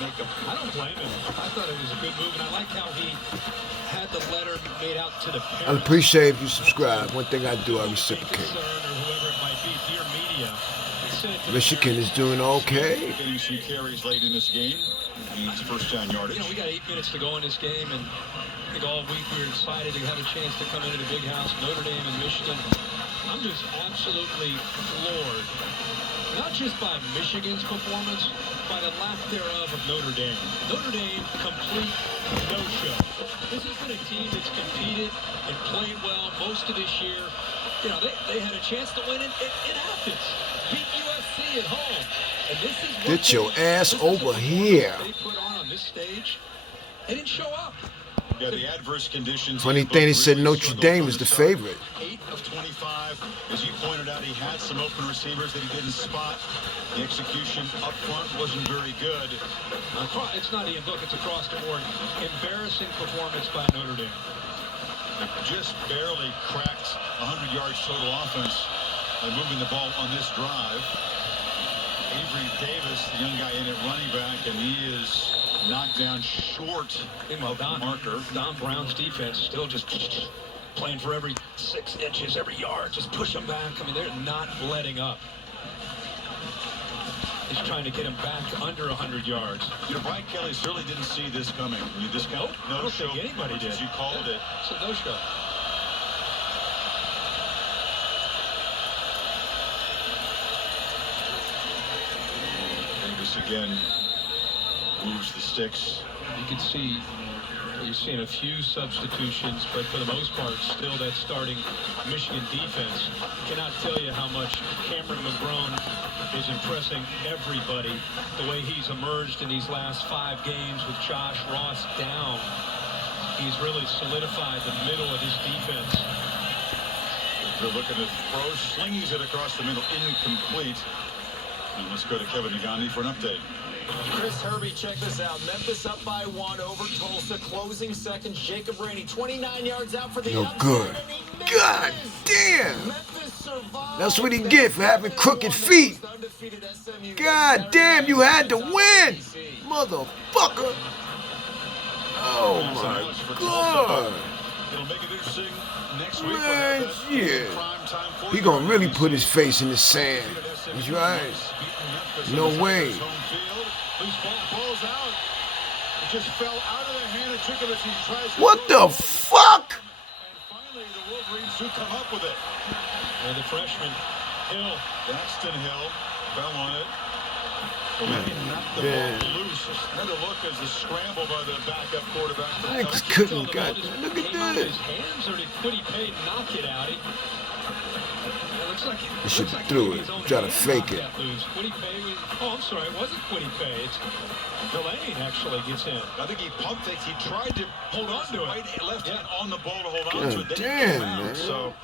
make a... I don't blame him. I thought it was a good move, and I like how he had the letter made out to the parents. I'd appreciate if you subscribe. One thing I do, I reciprocate. Or whoever it might be, dear media. Michigan is doing okay. Getting some carries late in this game. Needs first down yardage. You know, we got 8 minutes to go in this game, and I think all week we were excited to have a chance to come into the big house, Notre Dame and Michigan. I'm just absolutely floored, not just by Michigan's performance, by the lack thereof of Notre Dame. Notre Dame, complete no-show. This has been a team that's competed and played well most of this year. You know, they had a chance to win in Athens, beat USC at home. And this is what Get your ass over here. They put on this stage. They didn't show up. Yeah, the adverse conditions. Funny thing, he said Notre Dame was the favorite. 8 of 25. As you pointed out, he had some open receivers that he didn't spot. The execution up front wasn't very good. It's not even, look, it's across the board. Embarrassing performance by Notre Dame. Just barely cracked 100 yards total offense by moving the ball on this drive. Avery Davis, the young guy in at running back, and he is knocked down short of the marker. Don Brown's defense still just playing for every 6 inches, every yard, just push them back. I mean, they're not letting up. He's trying to get him back under 100 yards. You know, Brian Kelly certainly didn't see this coming. When you discount I don't think anybody did. As you called it. It's a no-show. Davis again moves the sticks. You can see you're seeing a few substitutions, but for the most part, still that starting Michigan defense. Cannot tell you how much Cameron McGrone is impressing everybody. The way he's emerged in these last 5 games with Josh Ross down, he's really solidified the middle of his defense. They're looking at throw, slings it across the middle, incomplete. And let's go to Kevin Nagandi for an update. Chris Herbie, check this out. Memphis up by 1 over Tulsa. Closing seconds. Jacob Rainey, 29 yards out for the No good. God damn. That's what he get for having crooked feet. God damn, you had to win, motherfucker. Oh my God. Man, yeah. He gonna really put his face in the sand. He's right. No way. What the fuck? And finally, the Wolverines do come up with it. And the freshman, Hill. Daxton Hill fell on it. Maybe knocked the ball loose. Another look as the scramble by the backup quarterback. I just couldn't. God, look at this. His hands, or did Quiddy Pay knock it out? He should have threw it. Try to fake it. Oh, I'm sorry. It wasn't Quiddy Pay. It's Delaney actually gets in. I think he pumped it. He tried to hold on to it. Left hand on the ball to hold on to it. Damn, man. So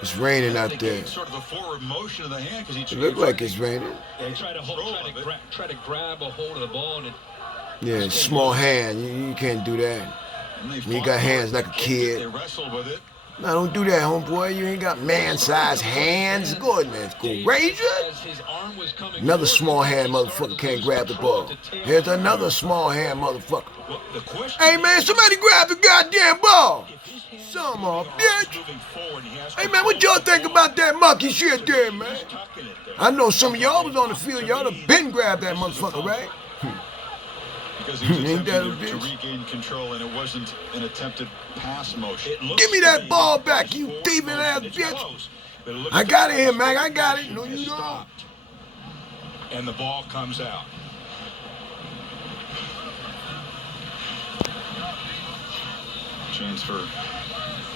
it's raining out there. Sort of a forward motion of the hand because he. It looked like it's raining. Yeah, he tried to try to grab a hold of the ball and it. Yeah, small hand. You can't do that. You got hands like a kid. They wrestled with it. No, don't do that, homeboy. You ain't got man-sized hands. Go ahead, man. Go Ranger. Another small hand motherfucker can't grab the ball. Here's another small hand motherfucker. Hey, man, somebody grab the goddamn ball. Some bitch. Hey, man, what y'all think about that monkey shit there, man? I know some of y'all was on the field. Y'all have been grabbed that motherfucker, right? Because he was attempting to regain control, and it wasn't an attempted pass motion. Give me that ball back, you thieving ass bitch. I got it here, man. I got it. No, you don't. And the ball comes out. Chance for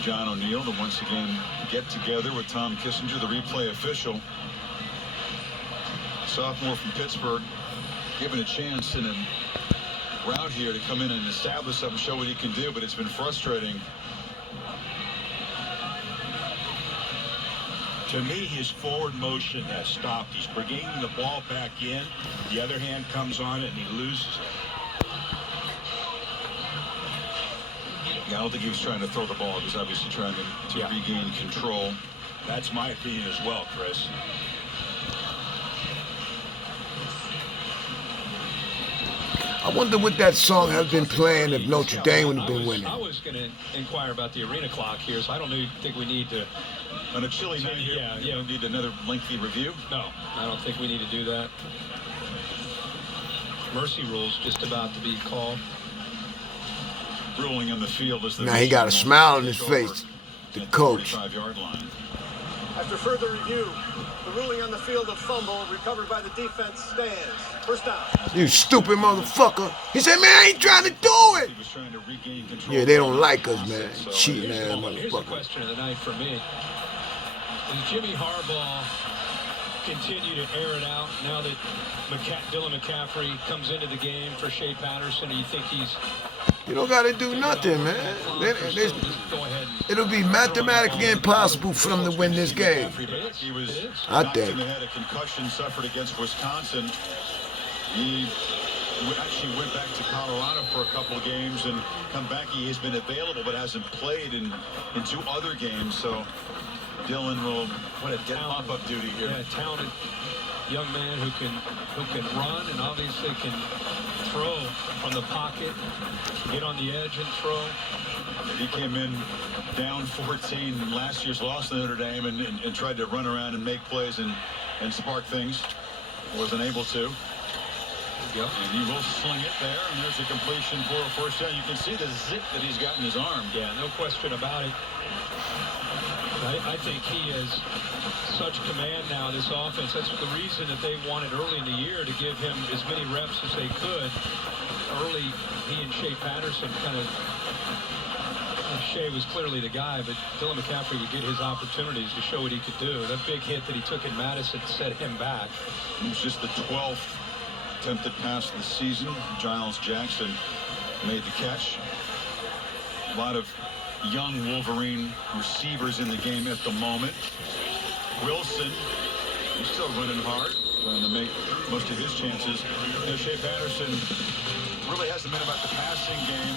John O'Neill to once again get together with Tom Kissinger, the replay official. Sophomore from Pittsburgh, given a chance in a route here to come in and establish something, show what he can do, but it's been frustrating. To me, his forward motion has stopped. He's bringing the ball back in. The other hand comes on it, and he loses it. Yeah, I don't think he was trying to throw the ball. He was obviously trying to regain control. That's my opinion as well, Chris. I wonder what that song has been playing if Notre Dame would have been winning. I was going to inquire about the arena clock here, so I don't think we need to. On a chilly night here, you don't need another lengthy review? No, I don't think we need to do that. Mercy rule's just about to be called. Ruling on the field as the Now he got a smile on his face, the coach. 45-yard line. After further review, the ruling on the field of fumble recovered by the defense stands. First down. You stupid motherfucker. He said, man, I ain't trying to do it. He was trying to regain control. Yeah, they don't like us, man. Cheating ass Here's the motherfucker. question of the night for me. Does Jimmy Harbaugh continue to air it out now that Dylan McCaffrey comes into the game for Shea Patterson? Or you think he's... You don't got to do nothing, man. Go ahead. It'll be mathematically impossible for them to win this game. He was I knocked think. in the head, a concussion suffered against Wisconsin. He actually went back to Colorado for a couple of games and come back. He has been available but hasn't played in 2 other games. So Dylan will get pop-up duty here. Yeah, talented young man who can run and obviously can throw from the pocket, get on the edge and throw. He came in down 14 in last year's loss to Notre Dame and tried to run around and make plays and spark things. Wasn't able to. Yep. And he will sling it there, and there's a completion for a first down. You can see the zip that he's got in his arm. Yeah, no question about it. I think he has such command now, this offense. That's the reason that they wanted early in the year to give him as many reps as they could. Early, he and Shea Patterson kind of... Shea was clearly the guy, but Dylan McCaffrey would get his opportunities to show what he could do. That big hit that he took in Madison set him back. It was just the 12th attempted pass of the season. Giles Jackson made the catch. A lot of young Wolverine receivers in the game at the moment. Wilson, he's still running hard, trying to make most of his chances. Shea Patterson really hasn't been about the passing game.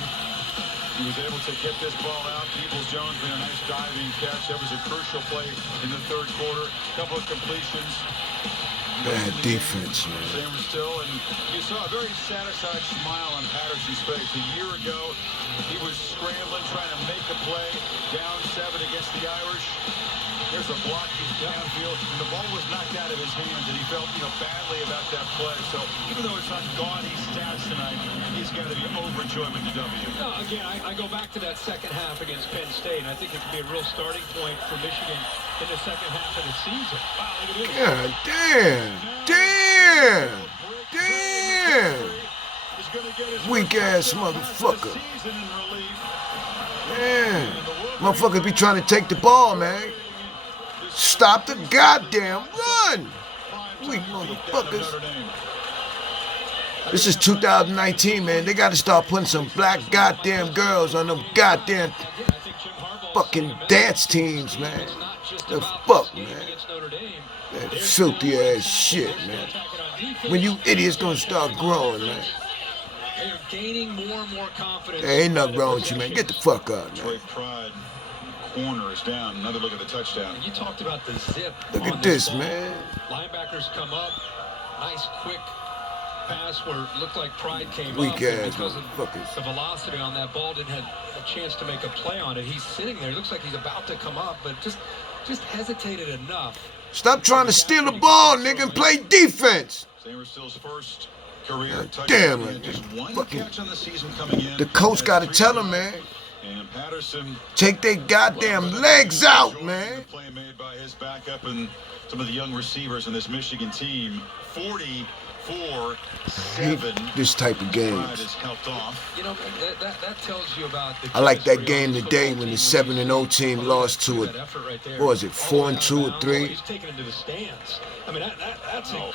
He was able to get this ball out. Peoples-Jones made a nice diving catch. That was a crucial play in the 3rd quarter. A couple of completions. Bad defense, man. Same was still, and you saw a very satisfied smile on Patterson's face. A year ago, he was scrambling, trying to make a play, down 7 against the Irish. There's a block downfield, and the ball was knocked out of his hands, and he felt, badly about that play. So even though it's not gaudy stats tonight, he's got to be overjoyed with the W. No, again, I go back to that second half against Penn State, and I think it could be a real starting point for Michigan in the second half of the season. Wow, look at this. God damn. Damn. Damn. Weak ass motherfucker. Man. Motherfuckers be trying to take the ball, man. Stop the goddamn run. Weak motherfuckers. This is 2019, man. They got to start putting some black goddamn girls on them goddamn fucking dance teams, man. The fuck, man. That filthy ass shit, man. When you idiots gonna start growing, man. They're gaining more and more confidence. There ain't nothing wrong with you, man. Get the fuck up, man. Detroit Pride corner is down. Another look at the touchdown. You talked about the zip. Look at this, man. Linebackers come up. Nice quick pass where it looked like Pride came Weak up. ass Because of motherfuckers. the velocity on that ball, didn't have a chance to make a play on it. He's sitting there. It looks like he's about to come up, but just hesitated enough. Stop trying to steal the ball, nigga, and play defense. Still's first career touchdown. Damn it. Just one Fucking- catch on the season coming in. The coach got to tell him, man. And Patterson, Take their goddamn legs out, man. the play made by his backup and some of the young receivers in this Michigan team. 44-7. This type of Pride games. is helped off. That tells you about the I like that chemistry game on this today football when the team. 7-0 team lost to it. That effort right there. What was it, 4-2 or 3? He's taking him to the stands. I mean, that's Oh.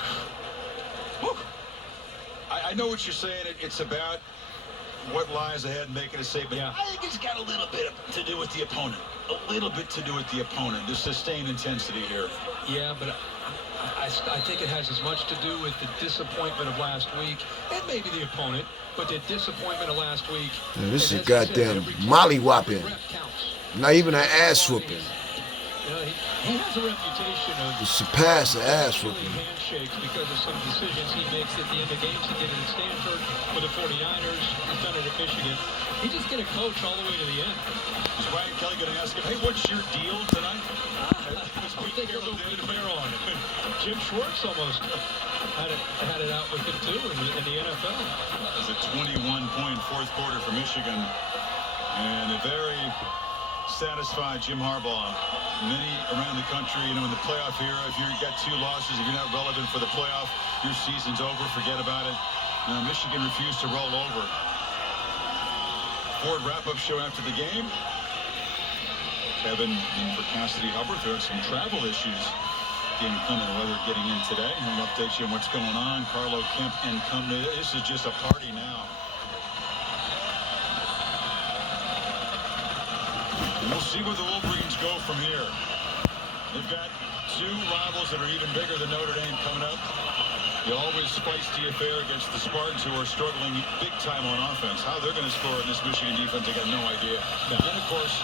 Whew. I know what you're saying. It's about what lies ahead and making a save, but Yeah. I think it's got a little bit to do with the opponent. A little bit to do with the opponent. The sustained intensity here. Yeah, but I think it has as much to do with the disappointment of last week and maybe the opponent, but the disappointment of last week. Yeah, this is and a as I said, goddamn every mollywhopping. rep counts. Not even an ass whooping. You know, he has a reputation of to surpass the ass stealing whooping. handshakes because of some decisions he makes at the end of games. He did it at Stanford with the 49ers. He's done it at Michigan. He's just going to coach all the way to the end. Is Ryan Kelly going to ask him, hey, what's your deal tonight? I'm thinking a little bit of fair on it. Jim Schwartz almost had it out with him too in the NFL. It was a 21-point fourth quarter for Michigan. And a very satisfied Jim Harbaugh. Many around the country, you know, in the playoff era, if you've got 2 losses, if you're not relevant for the playoff, your season's over, forget about it. Michigan refused to roll over. Ford wrap-up show after the game. Kevin in for Cassidy Hubbard. There are some travel issues. Getting plenty of weather getting in today. We'll update you on what's going on. Carlo Kemp and company. This is just a party now. And we'll see where the Wolverines go from here. They've got 2 rivals that are even bigger than Notre Dame coming up. The always feisty affair against the Spartans, who are struggling big time on offense. How they're going to score in this Michigan defense, I got no idea. And then, of course,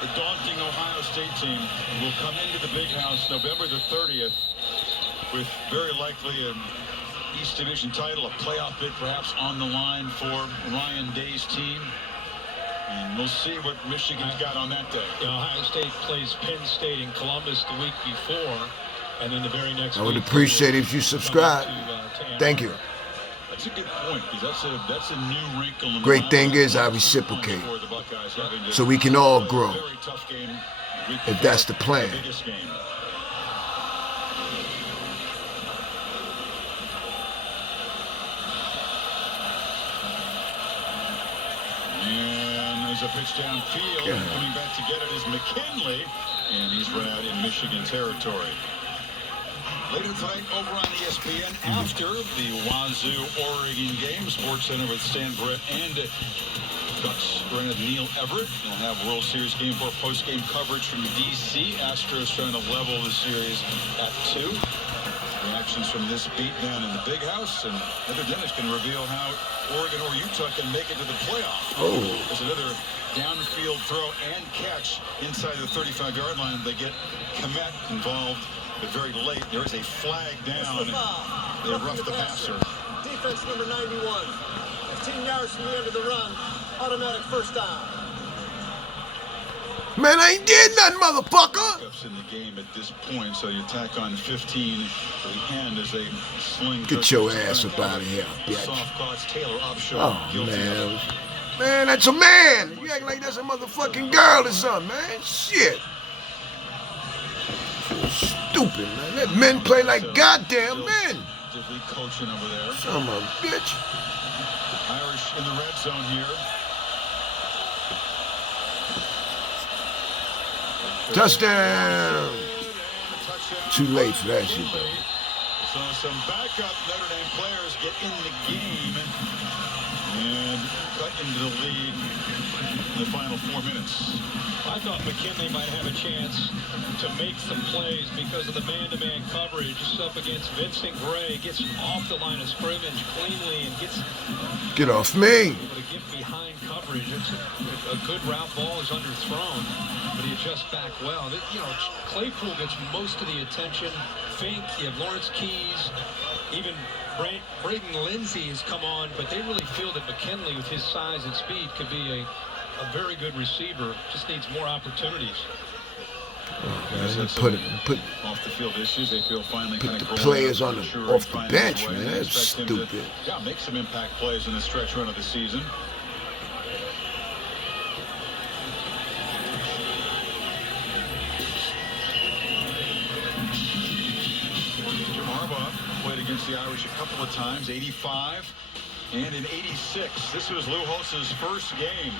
the daunting Ohio State team will come into the Big House November the 30th with very likely an East Division title, a playoff bid perhaps on the line for Ryan Day's team. And we'll see what Michigan's got on that day. You know, Ohio State plays Penn State in Columbus the week before, and then the very next I would week appreciate it if you subscribe. to Thank you. That's a good point, because that's a new wrinkle. In Great the thing lineup. is I reciprocate, For the Buckeyes having to so we can all play a grow, very tough game week if that's the before plan. the biggest game. And there's a pitch downfield. Yeah. And coming back to get it is McKinley, and he's run out in Michigan territory. Later tonight over on ESPN after the Wazoo-Oregon game, SportsCenter with Stan Brett and Ducks granted Neil Everett. We'll have World Series Game 4 post-game coverage from D.C. Astros trying to level the series at 2. Reactions from this beatdown in the Big House, and Heather Dennis can reveal how Oregon or Utah can make it to the playoff. Oh. There's another downfield throw and catch inside the 35-yard line. They get Komet involved, but very late. There is a flag down. They rough the passer. Defense number 91. 15 yards from the end of the run. Automatic first down. Man, I ain't did nothing, motherfucker. Pickups in the game at this point, so you tack on 15 to the end as they sling. Get your ass up out of here, bitch. Soft cuts, Taylor Upshaw. Oh, guilty of man. it. Man, that's a man. You act like that's a motherfucking girl or something, man. Shit. Stupid, man. Let men play like goddamn men. Actively coaching over there. Son of a bitch. Irish in the red zone here. Touchdown. Too late for that shit, though. So some backup Notre Dame players get in the game and cut into the lead in the final 4 minutes. I thought McKinley might have a chance to make some plays because of the man-to-man coverage. Just up against Vincent Gray, gets off the line of scrimmage cleanly and gets Get off me. able to get behind coverage. It's a good route ball is underthrown, but he adjusts back well. You know, Claypool gets most of the attention. Fink, you have Lawrence Keys, even Braden Lindsey has come on, but they really feel that McKinley, with his size and speed, could be a very good receiver. Just needs more opportunities. Put Off the field issues, they feel finally kind the of growing players up on and the sure off the finding bench, his way. man. They That's expect him to, stupid. make some impact plays in the stretch run of the season. Jim Harbaugh played against the Irish a couple of times, 85 and in 86. This was Lou Holtz's first game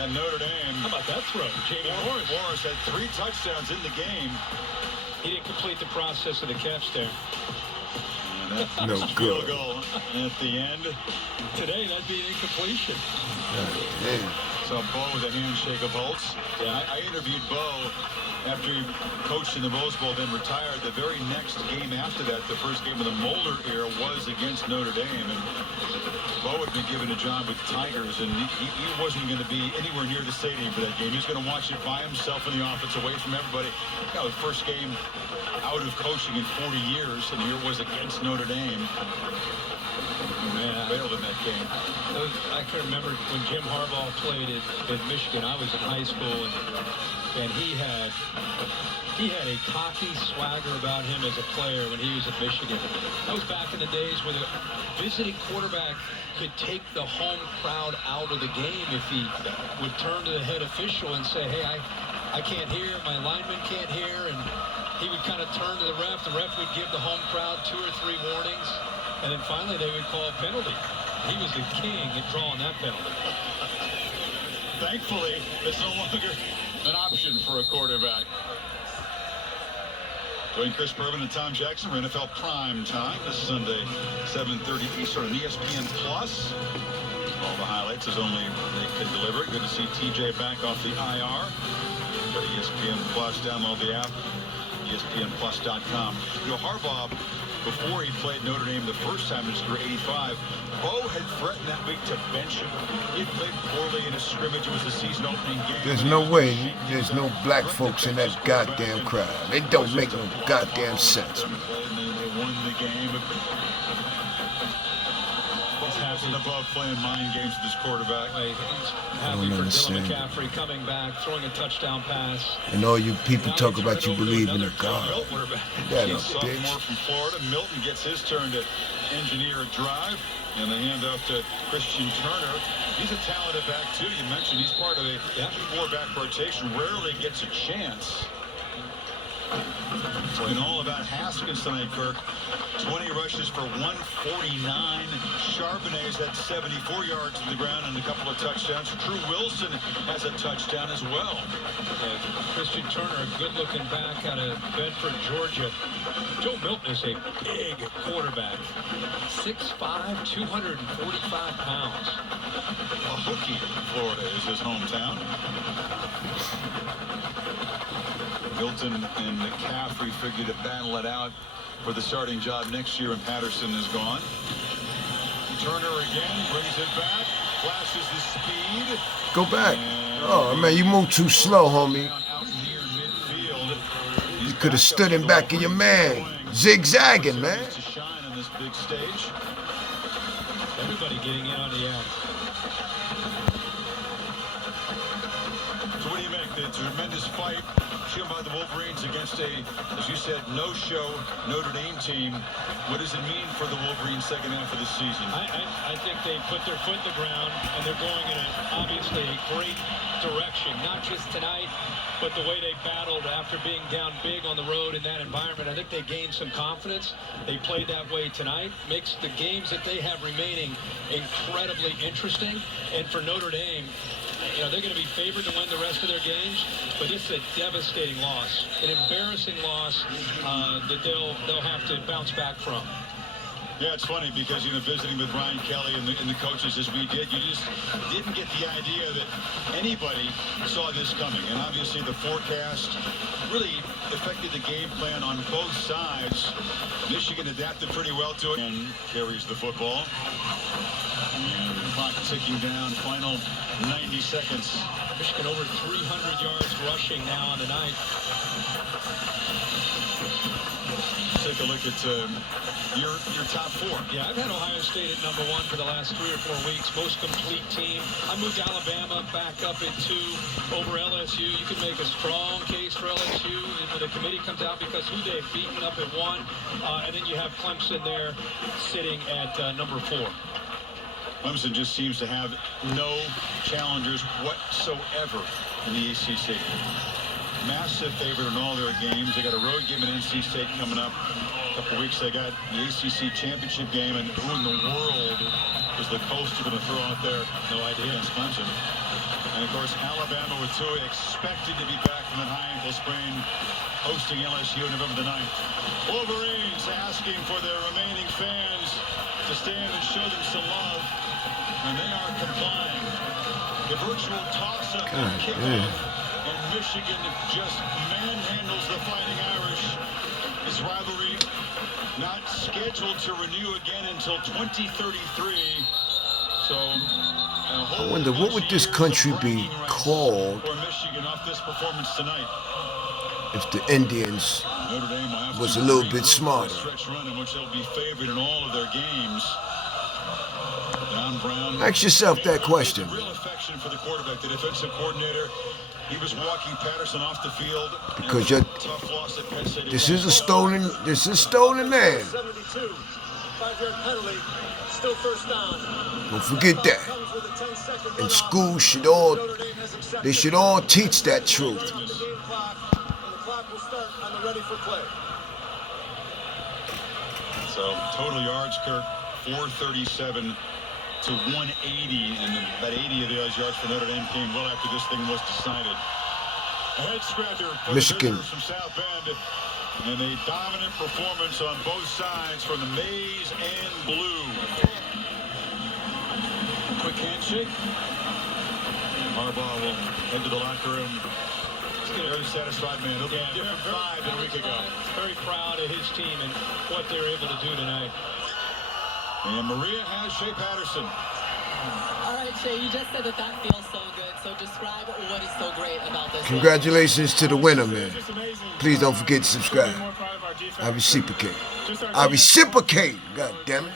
at Notre Dame. How about that throw? Jamie Morris had 3 touchdowns in the game. He didn't complete the process of the catch there. And that No field good. goal at the end. Today, that'd be an incompletion. Man. Saw Bo with a handshake of Holtz. Yeah, I interviewed Bo after he coached in the Rose Bowl, then retired. The very next game after that, the first game of the Mulder era, was against Notre Dame. And Bo had been given a job with the Tigers, and he wasn't going to be anywhere near the stadium for that game. He was going to watch it by himself in the office, away from everybody. You know, the first game out of coaching in 40 years, and here it was against Notre Dame. Man, failed in that game. I can remember when Jim Harbaugh played at Michigan. I was in high school, and he had a cocky swagger about him as a player when he was at Michigan. That was back in the days when a visiting quarterback could take the home crowd out of the game if he would turn to the head official and say, hey, I can't hear, my lineman can't hear, and he would kind of turn to the ref. The ref would give the home crowd 2 or 3 warnings, and then finally they would call a penalty. He was the king at drawing that penalty. Thankfully, it's no longer an option for a quarterback. Join Chris Berman and Tom Jackson for NFL Prime Time this Sunday, 7:30 Eastern on ESPN Plus. All the highlights as only they can deliver. Good to see TJ back off the IR. Go to ESPN Plus, download the app, ESPNplus.com. You know, Harbaugh, before he played Notre Dame the first time in his career, 85, Bo had threatened that week to bench him. He had played poorly in a scrimmage. It was the season opening game. There's no way there's no black folks in that goddamn crowd. It don't make no goddamn sense, man. They won the game. He's above playing mind games with his quarterback. He's happy for Dylan McCaffrey coming back, throwing a touchdown pass. And all you people talk about you believe in a God. That a Sophomore bitch. from Florida. Milton gets his turn to engineer a drive. And the handoff to Christian Turner. He's a talented back, too. You mentioned he's part of a 4-back rotation. Rarely gets a chance. Talking all about Haskins tonight, Kirk. 20 rushes for 149. Charbonnet's had 74 yards to the ground and a couple of touchdowns. Drew Wilson has a touchdown as well. Christian Turner, a good-looking back out of Bedford, Georgia. Joe Milton is a big quarterback. 6'5", 245 pounds. Hokie, Florida, is his hometown. Milton and McCaffrey figured to battle it out for the starting job next year, and Patterson is gone. Turner again brings it back, flashes the speed. Go back. Oh, man, you move too slow, homie. Out near midfield. You could have stood in back of your man. Zigzagging, man. To shine on this big stage. Everybody getting in on the end. So what do you make? The tremendous fight shown by the Wolverines against a, as you said, no-show Notre Dame team. What does it mean for the Wolverines second half of the season? I think they put their foot in the ground, and they're going in obviously a great direction. Not just tonight, but the way they battled after being down big on the road in that environment. I think they gained some confidence. They played that way tonight. Makes the games that they have remaining incredibly interesting. And for Notre Dame, you know, they're going to be favored to win the rest of their games, but this is a devastating loss, an embarrassing loss that they'll have to bounce back from. Yeah, it's funny because, you know, visiting with Ryan Kelly and the coaches as we did, you just didn't get the idea that anybody saw this coming. And obviously the forecast really affected the game plan on both sides. Michigan adapted pretty well to it and carries the football. And the clock ticking down, final 90 seconds. Michigan over 300 yards rushing now on the night. Take a look at your top 4. Yeah, I've had Ohio State at #1 for the last 3 or 4 weeks. Most complete team. I moved Alabama back up at 2 over LSU. You can make a strong case for LSU when the committee comes out because who they've beaten up at 1. And then you have Clemson there sitting at #4. Clemson just seems to have no challengers whatsoever in the ACC. Massive favorite in all their games. They got a road game at NC State coming up. A couple weeks they got the ACC championship game, and who in the world is the coaster going to throw out there? No idea. Against Clemson. And of course Alabama with Tua expected to be back from that high ankle sprain, hosting LSU November the 9th. Wolverines asking for their remaining fans to stand and show them some love, and they are complying. The virtual toss-up God and kickoff, damn. and Michigan just manhandles the Fighting Irish. This rivalry not scheduled to renew again until 2033. So, I wonder what would this country be called for Michigan off this performance tonight. if the Indians Notre Dame will have was to a little regroup bit for a smarter. stretch run in which they'll be favored in all of their games. Don Brown. Ask yourself that question. Real affection for the quarterback, the defensive coordinator. He was walking Patterson off the field. Because you're, Tough loss at Penn State. this is stolen land. 72. 5-yard penalty. Still first down. Don't forget that. Comes with a 10-second And runoff. schools Notre Dame has accepted. they should all teach that truth. The game clock, and the clock will start on the ready for play. So total yards, Kirk, 437 to 180, and about 80 of those yards for Notre Dame came well after this thing was decided. A head scratcher for Michigan. the visitors from South Bend, and a dominant performance on both sides from the maize and blue. Quick handshake. Harbaugh will head to the locker room. Very satisfied man. He'll be a different vibe than a week ago. Very proud of his team and what they're able to do tonight. And Maria has Shea Patterson. All right, Shea, you just said that feels so good. So describe what is so great about this. Congratulations to the winner, man. Please don't forget to subscribe. I reciprocate. God damn it.